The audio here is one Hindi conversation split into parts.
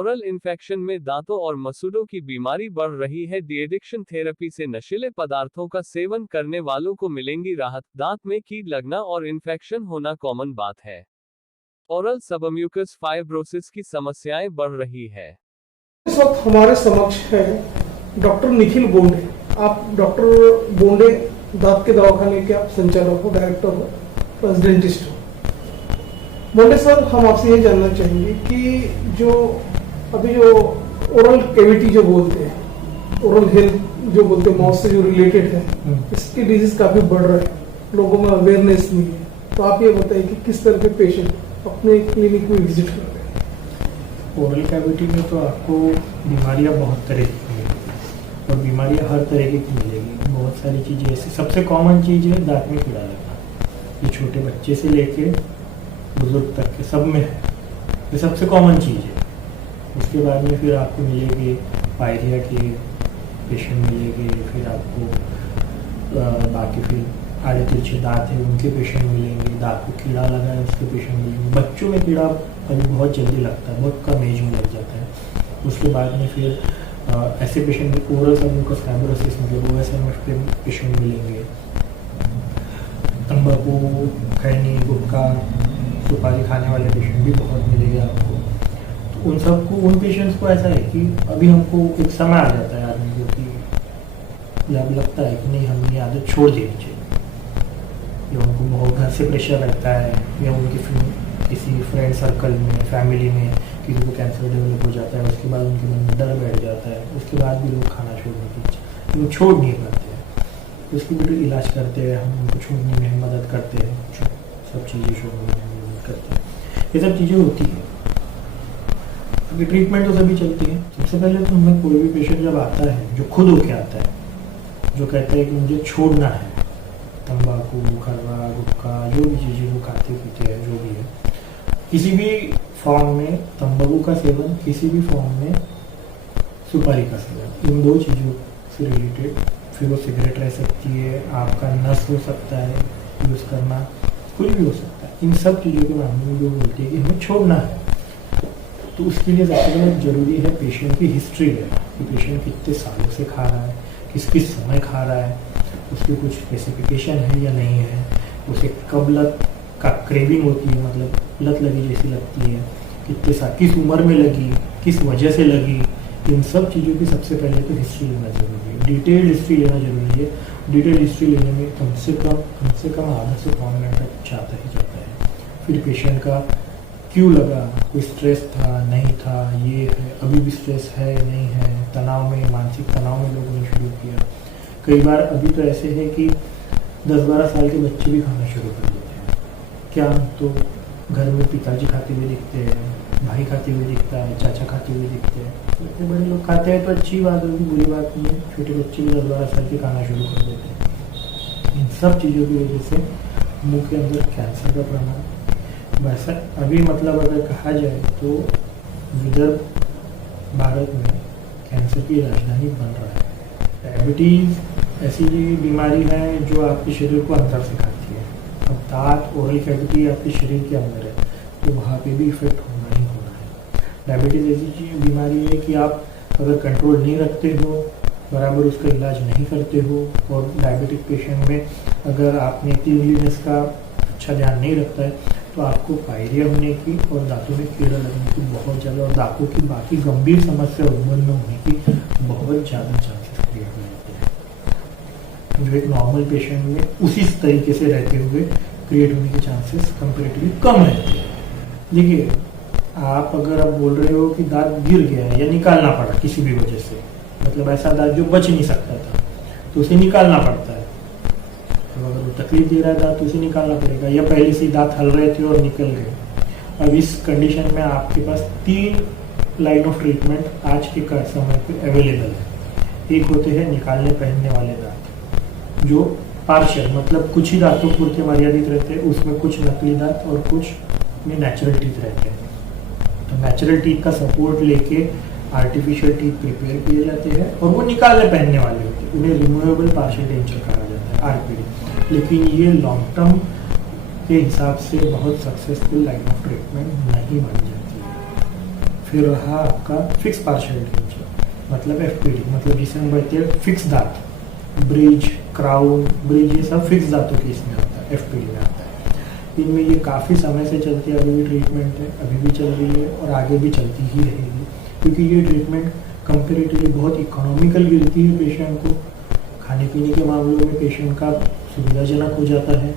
ओरल इन्फेक्शन में दांतों और मसूड़ों की बीमारी बढ़ रही है। डी एडिक्शन थेरेपी से नशीले पदार्थों का सेवन करने वालों को मिलेंगी राहत। दांत में कीड़ लगना और इन्फेक्शन होना कॉमन बात है। ओरल सबम्यूकस फाइब्रोसिस की समस्याएं बढ़ रही है। इस वक्त हमारे समक्ष है डॉक्टर निखिल बोंडे। आप डॉक्टर बोंडे दांत के दवाखाने के आप संचालक हो, डायरेक्टर हो, प्रेसिडेंटिस्ट हो। बोंडे सर, हम आपसे ये जानना चाहेंगे कि जो ओरल कैविटी जो बोलते हैं, ओरल हेल्थ जो बोलते हैं, माउथ से जो रिलेटेड है, इसकी डिजीज काफी बढ़ रहा है, लोगों में अवेयरनेस नहीं है। तो आप ये बताइए कि किस तरह के पेशेंट अपने क्लिनिक में विजिट कर रहे हैं। ओरल कैविटी में तो आपको बीमारियां बहुत तरह की मिलेगी और बीमारियां हर तरह की मिलेगी। बहुत सारी चीज़ें ऐसी, सबसे कॉमन चीज़ है दांत में कीड़ा लगना। ये छोटे बच्चे से लेके बुजुर्ग तक के सब में है, ये सबसे कॉमन चीज़ है। उसके बाद में फिर आपको मिलेगी पायरिया के पेशेंट मिलेंगे, फिर आपको बाकी फिर आड़े तिरछे दांत है उनके पेशेंट मिलेंगे, दांत को कीड़ा लगा है उसके पेशेंट मिलेंगे। बच्चों में कीड़ा अभी बहुत जल्दी लगता है, बहुत कम एज में लग जाता है। उसके बाद में फिर ऐसे पेशेंट में ओरल सबम्यूकस फाइब्रोसिस मतलब OSFM के पेशेंट मिलेंगे। तंबाकू, खैनी, गुटखा, सुपारी खाने वाले पेशेंट भी बहुत मिलेंगे आपको। तो उन सबको, उन पेशेंट्स को ऐसा है कि अभी हमको एक समय आ जाता है आदमी को कि जब लगता है कि नहीं, हमें ये आदत छोड़ देनी चाहिए, या उनको बहुत घर से प्रेशर रहता है, या उनकी किसी फ्रेंड सर्कल में, फैमिली में किसी को कैंसर डेवलप हो जाता है, उसके बाद उनके मन में डर बैठ जाता है, उसके बाद भी लोग खाना छोड़ने की इच्छा, वो छोड़ नहीं पाते हैं। उसकी भी इलाज करते हैं, हम उनको छोड़ने में मदद करते हैं, सब चीज़ें छोड़ने में मदद करते हैं। ये सब चीज़ें होती हैं। अभी ट्रीटमेंट तो सभी चलती है। सबसे पहले तो हमें कोई भी पेशेंट जब आता है, जो खुद होके आता है, जो कहता है कि मुझे छोड़ना है तंबाकू, खरवा, गुटखा, जो भी चीज़ें वो खाते पीते हैं, जो भी है, किसी भी फॉर्म में तंबाकू का सेवन, किसी भी फॉर्म में सुपारी का सेवन, इन दो चीज़ों से रिलेटेड, फिर वो सिगरेट रह सकती है, आपका नस हो सकता है यूज़ करना, कुछ भी हो सकता है। इन सब चीज़ों के मामले में जो बोलते हैं कि हमें छोड़ना है, तो उसके लिए सबसे पहले जरूरी है पेशेंट की हिस्ट्री लेना कि पेशेंट कितने सालों से खा रहा है, किस किस समय खा रहा है, उसकी कुछ स्पेसिफिकेशन है या नहीं है, उसे कब लत का क्रेविंग होती है, मतलब लत लगी जैसी लगती है, कितने साल, किस उम्र में लगी, किस वजह से लगी। इन सब चीज़ों की सबसे पहले तो हिस्ट्री लेना जरूरी है, डिटेल्ड हिस्ट्री लेना जरूरी है। डिटेल्ड हिस्ट्री लेने में कम से कम आधा से पौन मिनट तक जाता ही जाता है। फिर पेशेंट का क्यों लगा, कोई स्ट्रेस था, नहीं था, ये है, अभी भी स्ट्रेस है, नहीं है, तनाव में, मानसिक तनाव में लोगों ने शुरू किया। कई बार अभी तो ऐसे है कि 10-12 साल के बच्चे भी खाना शुरू कर देते हैं। क्या तो घर में पिताजी खाते हुए दिखते हैं, भाई खाते हुए दिखता है, चाचा खाते हुए दिखते हैं, इतने बड़े लोग खाते हैं तो अच्छी बात होगी, बुरी बात नहीं है। छोटे बच्चे भी 10-12 साल के खाना शुरू कर देते हैं। इन सब चीज़ों की वजह से मुंह के अंदर कैंसर का प्रमाण, वैसा अभी मतलब अगर कहा जाए तो विदर्भ भारत में कैंसर की राजधानी बन रहा है। डायबिटीज़ ऐसी बीमारी है जो आपके शरीर को अंदर से खाती है। अब दांत, ओरल कैविटी आपके शरीर के अंदर है, तो वहाँ पे भी इफेक्ट होना ही होना है। डायबिटीज़ ऐसी बीमारी है कि आप अगर कंट्रोल नहीं रखते हो, बराबर उसका इलाज नहीं करते हो, और डायबिटिक पेशेंट में अगर आपने क्लीनलीनेस का अच्छा ध्यान नहीं रखता है, तो आपको पायरिया होने की और दांतों में कीड़ा लगने की बहुत ज़्यादा, और दांतों की बाकी गंभीर समस्या उत्पन्न होने की बहुत ज़्यादा चांसेस क्रिएट हो जाते हैं, जो एक नॉर्मल पेशेंट में उसी तरीके से रहते हुए क्रिएट होने के चांसेस कंपेरेटिवली कम रहते हैं। देखिए, आप अगर आप बोल रहे हो कि दांत गिर गया है या निकालना पड़ा किसी भी वजह से, मतलब ऐसा दांत जो बच नहीं सकता था, तो उसे निकालना पड़ता है। तो अगर वो तकलीफ दे रहा है दांत, तो उसे निकालना पड़ेगा, या पहले से दांत हल रहे थे और निकल गए। अब इस कंडीशन में आपके पास 3 लाइन ऑफ ट्रीटमेंट आज के समय पे अवेलेबल है। एक होते हैं निकालने पहनने वाले दांत, जो पार्शियल, मतलब कुछ ही दांतों पूर्ति मर्यादित रहते हैं, उसमें कुछ नकली दांत और कुछ में नेचुरल टीथ रहते हैं। तो नेचुरल टीथ का सपोर्ट लेके आर्टिफिशियल टीथ प्रिपेयर किए जाते हैं, और वो निकालने पहनने वाले होते हैं, उन्हें रिमूवेबल पार्शियल डेंचर कहा जाता है, RPD। लेकिन ये लॉन्ग टर्म के हिसाब से बहुत सक्सेसफुल लाइन ऑफ ट्रीटमेंट नहीं बन जाती है। फिर रहा आपका फिक्स पार्शियल डेंचर, मतलब FPD, मतलब जिसे हम कहते हैं फिक्स दांत, ब्रिज, क्राउन, ब्रिज, ये सब फिक्स दांतों के इसमें आता है, FPD में आता है। इनमें ये काफ़ी समय से चलती है, अभी भी ट्रीटमेंट है, अभी भी चल रही है और आगे भी चलती ही रहेगी, क्योंकि ये ट्रीटमेंट कंपेरेटिवली बहुत इकोनॉमिकल गिरती है पेशेंट को। खाने पीने के मामलों में पेशेंट का सुविधाजनक हो जाता है।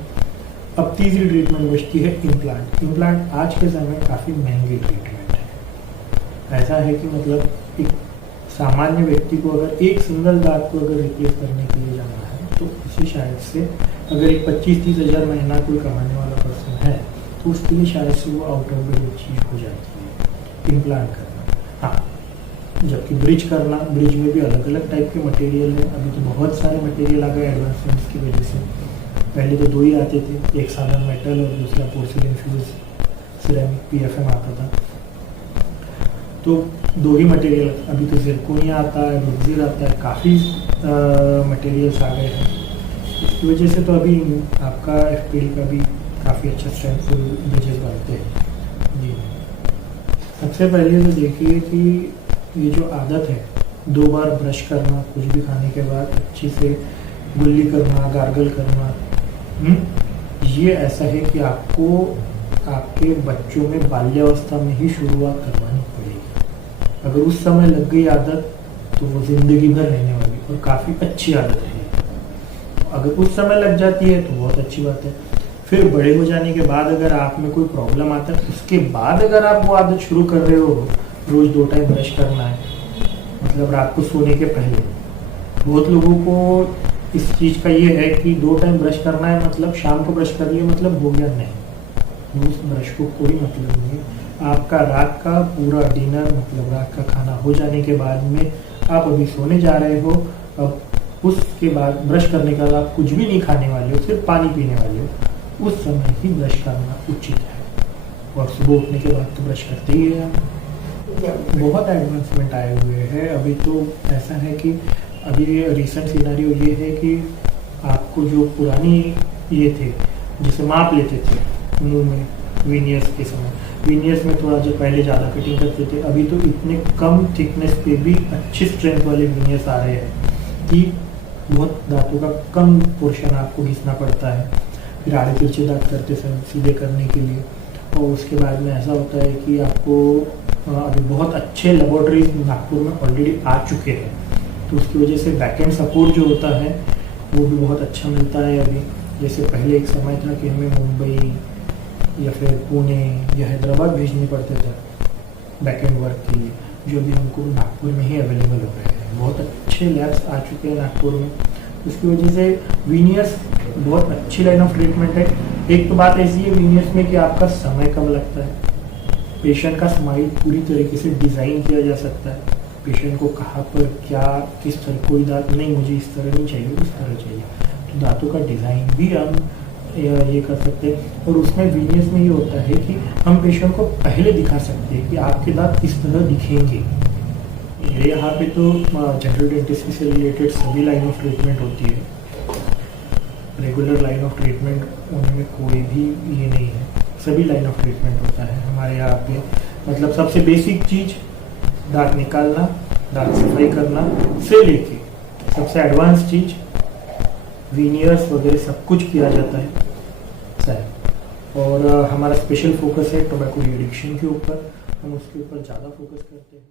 अब तीसरी ट्रीटमेंट बचती है इम्प्लांट। इम्प्लांट आज के समय काफ़ी महंगी ट्रीटमेंट है। ऐसा है कि मतलब एक सामान्य व्यक्ति को अगर एक सिंगल दांत को अगर रिप्लेस करने के लिए जाना है तो उसे शायद से अगर एक 25-30 हज़ार महीना कोई कमाने वाला पर्सन है तो उसके लिए शायद से वो आउट ऑफ बजट चीज़ हो जाती है इम्प्लांट करना। हाँ, जबकि ब्रिज करना, ब्रिज में भी अलग अलग टाइप के मटेरियल है। अभी तो बहुत सारे मटेरियल आ गए एडवांसमेंट्स की वजह से। पहले तो 2 ही आते थे, एक सादा मेटल और दूसरा पोर्सिलिन फ्यूज सिरेमिक PFM आता था, तो 2 ही मटेरियल। अभी तो जिरकोनिया आता है, ब्रोक्सिल आता है, काफ़ी मटेरियल्स आ गए हैं। इसकी वजह से तो अभी आपका FPD का भी काफ़ी अच्छा स्ट्रेंथफुल ब्रिजेस बनते हैं जी। सबसे पहले तो देखिए कि ये जो आदत है 2 बार ब्रश करना, कुछ भी खाने के बाद अच्छी से गुल्ली करना, गार्गल करना, ये ऐसा है कि आपको आपके बच्चों में बाल्यावस्था में ही शुरुआत करवानी पड़ेगी। अगर उस समय लग गई आदत तो वो जिंदगी भर रहने वाली और काफ़ी अच्छी आदत है। अगर उस समय लग जाती है तो बहुत अच्छी बात है। फिर बड़े हो जाने के बाद अगर आप में कोई प्रॉब्लम आता है, उसके बाद अगर आप वो आदत शुरू कर रहे हो, रोज़ 2 टाइम ब्रश करना है, मतलब रात को सोने के पहले। बहुत लोगों को इस चीज़ का ये है कि 2 टाइम ब्रश करना है मतलब शाम को ब्रश कर लिया मतलब हो गया, नहीं, उस ब्रश को कोई मतलब नहीं है। आपका रात का पूरा डिनर, मतलब रात का खाना हो जाने के बाद में आप अभी सोने जा रहे हो, अब उसके बाद ब्रश करने के बाद आप कुछ भी नहीं खाने वाले हो, सिर्फ पानी पीने वाले हो, उस समय ही ब्रश करना उचित है। और सुबह उठने के बाद तो ब्रश करते ही है। बहुत एडवांसमेंट आए हुए हैं। अभी तो ऐसा है कि अभी रिसेंट सिनेरियो ये है कि आपको जो पुरानी ये थे जिसे माप लेते थे मुंह में वीनियर्स के समय, वीनियर्स में थोड़ा जो पहले ज़्यादा कटिंग करते थे, अभी तो इतने कम थिकनेस पे भी अच्छी स्ट्रेंथ वाले वीनियर्स आ रहे हैं कि बहुत दांतों का कम पोर्शन आपको घिसना पड़ता है। फिर आड़े तिरछे दांत करते समय सीधे करने के लिए, और उसके बाद में ऐसा होता है कि आपको अभी बहुत अच्छे लेबोरेटरीज नागपुर में ऑलरेडी आ चुके हैं, तो उसकी वजह से बैक एंड सपोर्ट जो होता है वो भी बहुत अच्छा मिलता है अभी। जैसे पहले एक समय था कि हमें मुंबई या फिर पुणे या हैदराबाद भेजने पड़ते थे बैक एंड वर्क के लिए, जो अभी हमको नागपुर में ही अवेलेबल हो रहे हैं। बहुत अच्छे लैब्स आ चुके हैं नागपुर में, उसकी वजह से वीनियर्स बहुत अच्छी लाइन ऑफ ट्रीटमेंट है। एक तो बात ऐसी है वीनियर्स में कि आपका समय कम लगता है, पेशेंट का स्माइल पूरी तरीके से डिज़ाइन किया जा सकता है। पेशेंट को कहाँ पर क्या किस तरह, कोई दांत नहीं मुझे इस तरह नहीं चाहिए, उस तरह चाहिए, तो दांतों का डिज़ाइन भी हम ये कर सकते हैं। और उसमें वीनियर्स में ये होता है कि हम पेशेंट को पहले दिखा सकते हैं कि आपके दांत इस तरह दिखेंगे। ये यहाँ पे तो जनरल डेंटिस्ट्री से रिलेटेड सभी लाइन ऑफ ट्रीटमेंट होती है, रेगुलर लाइन ऑफ ट्रीटमेंट उनमें कोई भी ये नहीं है, सभी लाइन ऑफ ट्रीटमेंट होता है हमारे यहाँ पे। मतलब सबसे बेसिक चीज़ दांत निकालना, दांत सफाई करना से लेके सबसे एडवांस चीज़ वीनियर्स वगैरह सब कुछ किया जाता है सर। और हमारा स्पेशल फोकस है टोबैको एडिक्शन के ऊपर, हम उसके ऊपर ज़्यादा फोकस करते हैं।